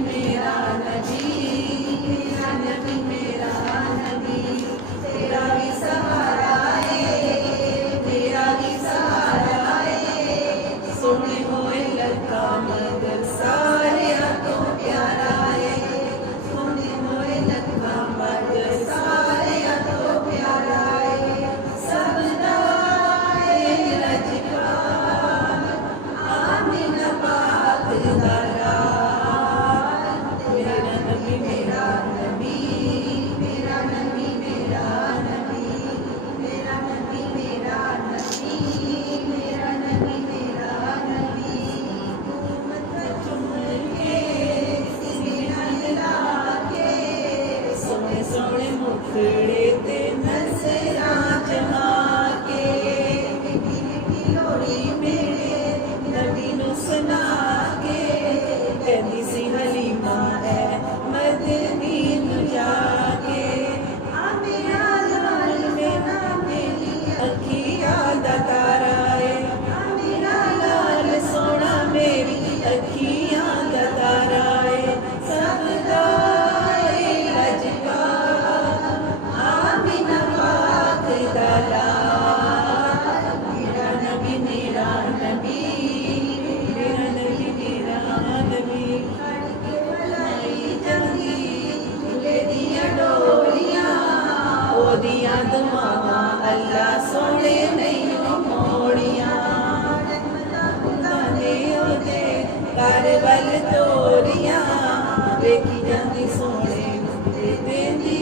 मेरा नबी, मेरा नबी मेरा नबी, तेरा भी सहारा है, तेरा भी सहारा है। सोने होए लगा मगर सारिया तो प्यारा है, सोने होए लगा मगर सारिया तो प्यारा है। सबदा है लजपाल, आमीना पाक दा लाल। मेरा नबी मेरा नबी, मेरा नबी मेरा नबी, मेरा नबी मेरा नबी, मेरा नबी मेरा नबी। उम्मत चुम के सीना हिला के, सोने सोने मुखड़े ते नज़रां जमा के, मिठी मिठी लोड़ी मेरे नबी नूं सुना के, कहंदी सी हलीमा ऐ मदनी नूं जाके, आ मेरा लाल मेरा मेरी अखियां दा तारा ऐ, आ मेरा लाल सोना मेरी अखियां दा तारा ऐ। सबदा ऐ लजपाल, आमीना पाक दा लाल। मेरा नबी मेरा नबी, मेरा नबी मेरा नबी। फड़ के मलाई जंगी झूले दियां डोरियां, ओदियां दुआवां अल्लाह सोने नहीं मोड़ियां। रहमतां खुदा ने ओदे घर वल तोरियां, वेखी जांदी सोने ते देंदी